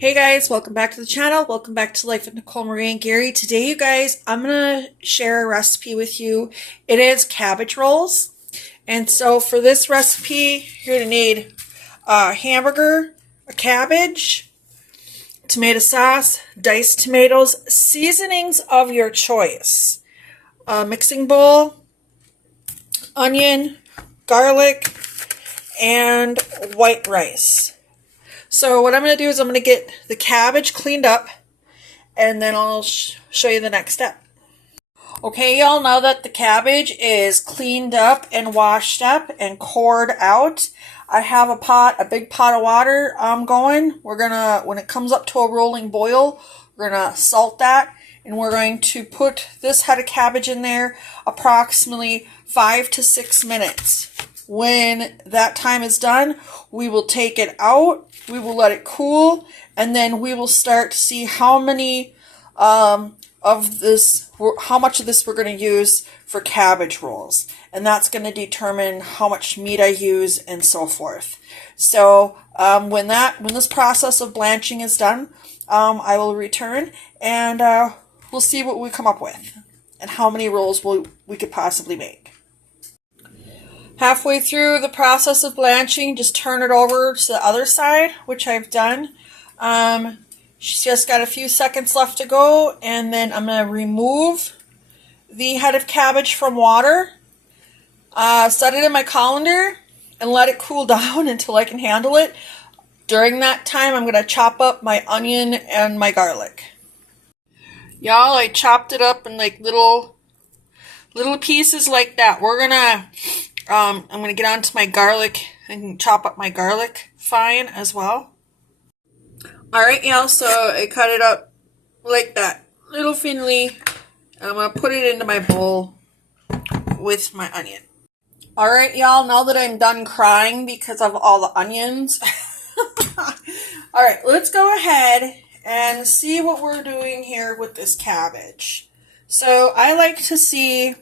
Hey guys, welcome back to the channel. Welcome back to Life with Nicole, Marie, and Gary. Today, you guys, I'm going to share a recipe with you. It is cabbage rolls. And so for this recipe, you're going to need a hamburger, a cabbage, tomato sauce, diced tomatoes, seasonings of your choice, a mixing bowl, onion, garlic, and white rice. So what I'm going to do is I'm going to get the cabbage cleaned up, and then I'll show you the next step. Okay, y'all, now that the cabbage is cleaned up and washed up and cored out, I have a big pot of water going. We're going to, when it comes up to a rolling boil, we're going to salt that, and we're going to put this head of cabbage in there approximately 5 to 6 minutes. When that time is done, we will take it out, we will let it cool, and then we will start to see how many how much of this we're going to use for cabbage rolls. And that's going to determine how much meat I use and so forth. So when this process of blanching is done, I will return and we'll see what we come up with and how many rolls we could possibly make. Halfway through the process of blanching, just turn it over to the other side, which I've done. She's just got a few seconds left to go, and then I'm going to remove the head of cabbage from water, set it in my colander, and let it cool down until I can handle it. During that time, I'm going to chop up my onion and my garlic. Y'all, I chopped it up in like little pieces like that. We're going to I'm going to get onto my garlic and chop up my garlic fine as well. Alright, y'all, so I cut it up like that, little thinly. I'm going to put it into my bowl with my onion. Alright, y'all, now that I'm done crying because of all the onions. Alright, let's go ahead and see what we're doing here with this cabbage. So I like to see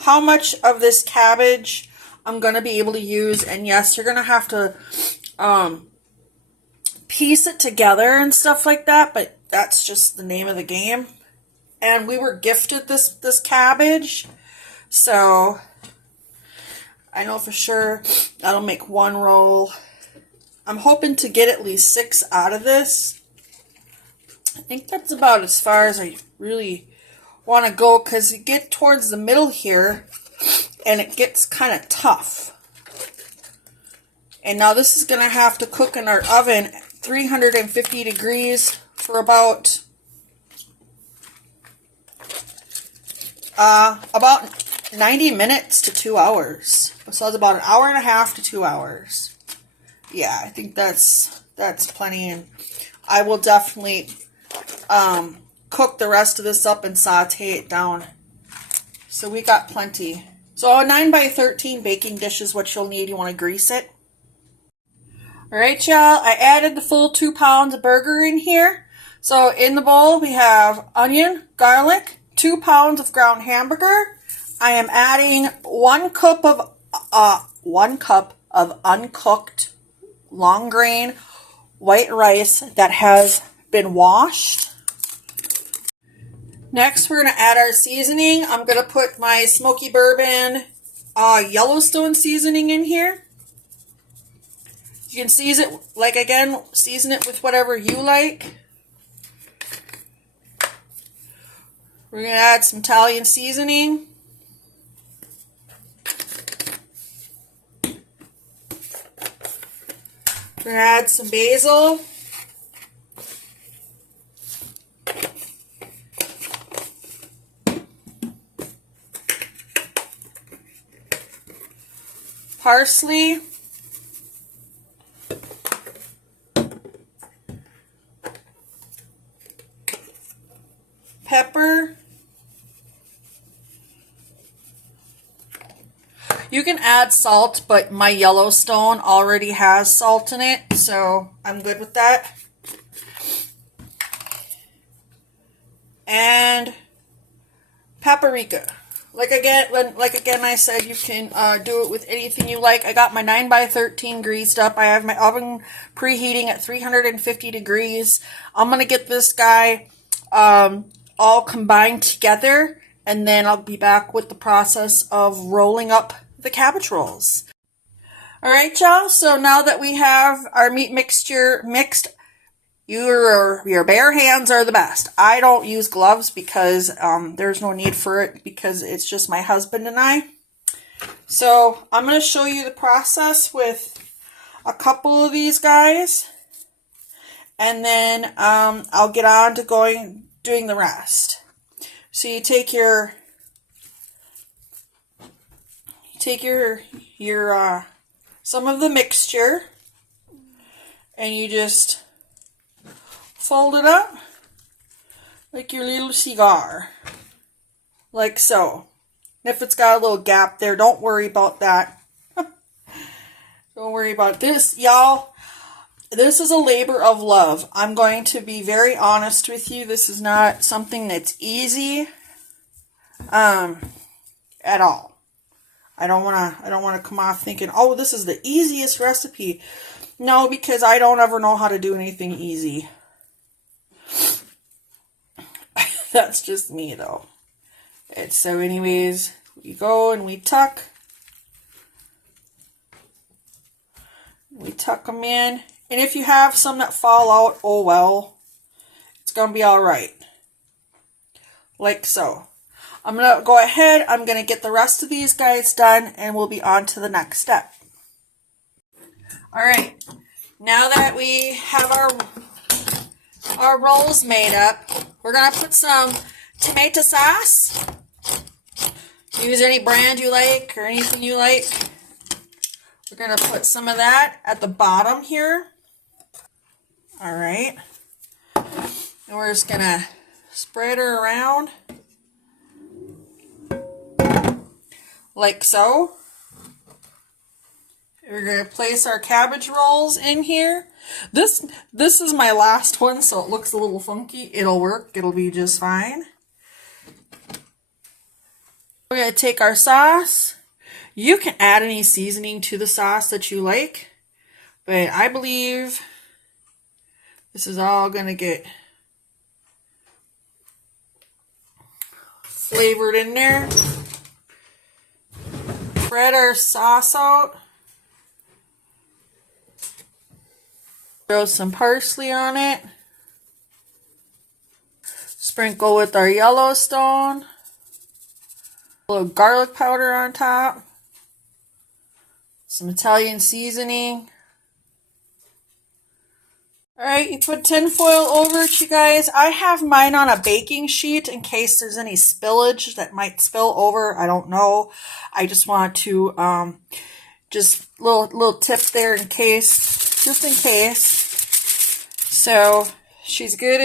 how much of this cabbage I'm going to be able to use. And yes, you're going to have to piece it together and stuff like that, but that's just the name of the game. And we were gifted this cabbage, so I know for sure that'll make one roll. I'm hoping to get at least 6 out of this. I think that's about as far as I really want to go, because you get towards the middle here and it gets kind of tough. And now this is going to have to cook in our oven at 350 degrees for about 90 minutes to 2 hours. So it's about an hour and a half to 2 hours. Yeah, I think that's plenty, and I will definitely cook the rest of this up and saute it down. So we got plenty. So a 9x13 baking dish is what you'll need. You want to grease it. Alright, y'all, I added the full 2 pounds of burger in here. So in the bowl we have onion, garlic, 2 pounds of ground hamburger. I am adding 1 cup of uncooked long grain white rice that has been washed. Next, we're going to add our seasoning. I'm going to put my smoky bourbon Yellowstone seasoning in here. You can season it with whatever you like. We're going to add some Italian seasoning. We're going to add some basil. Parsley. Pepper. You can add salt, but my Yellowstone already has salt in it, so I'm good with that. And paprika. Like again, I said you can do it with anything you like. I got my 9x13 greased up. I have my oven preheating at 350 degrees. I'm going to get this guy all combined together, and then I'll be back with the process of rolling up the cabbage rolls. Alright, y'all, so now that we have our meat mixture mixed, your bare hands are the best. I don't use gloves because there's no need for it because it's just my husband and I. So I'm going to show you the process with a couple of these guys, and then I'll get on to doing the rest. So you take your some of the mixture and you just fold it up like your little cigar, like so. If it's got a little gap there, don't worry about that. Don't worry about this, y'all. This is a labor of love. I'm going to be very honest with you. This is not something that's easy at all. I don't want to come off thinking, oh, this is the easiest recipe. No, because I don't ever know how to do anything easy. That's just me, though. So anyways, we go and we tuck. We tuck them in. And if you have some that fall out, oh well. It's going to be alright. Like so. I'm going to go ahead, I'm going to get the rest of these guys done, and we'll be on to the next step. Alright, now that we have our rolls made up, we're going to put some tomato sauce. Use any brand you like or anything you like. We're going to put some of that at the bottom here. Alright, and we're just going to spread her around. Like so. We're going to place our cabbage rolls in here. This is my last one, so it looks a little funky. It'll work. It'll be just fine. We're going to take our sauce. You can add any seasoning to the sauce that you like, but I believe this is all going to get flavored in there. Spread our sauce out. Throw some parsley on it. Sprinkle with our Yellowstone. A little garlic powder on top. Some Italian seasoning. Alright, you put tin foil over it, you guys. I have mine on a baking sheet in case there's any spillage that might spill over. I don't know. I just want to, just little tip there in case, just in case. So, she's good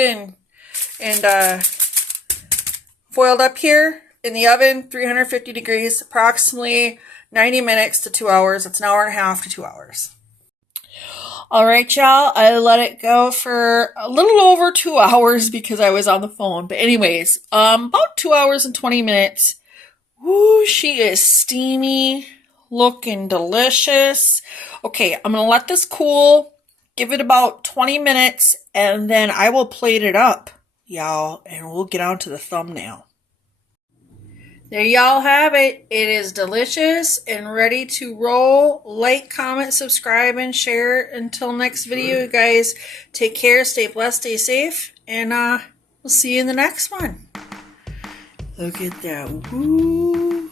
and foiled up here in the oven, 350 degrees, approximately 90 minutes to 2 hours. It's an hour and a half to 2 hours. Alright, y'all, I let it go for a little over 2 hours because I was on the phone. But anyways, about 2 hours and 20 minutes. Woo, she is steamy, looking delicious. Okay, I'm going to let this cool, give it about 20 minutes, and then I will plate it up, y'all, and we'll get on to the thumbnail. There y'all have it. It is delicious and ready to roll. Like, comment, subscribe, and share. Until next video, you guys, take care, stay blessed, stay safe, and we'll see you in the next one. Look at that. Woo.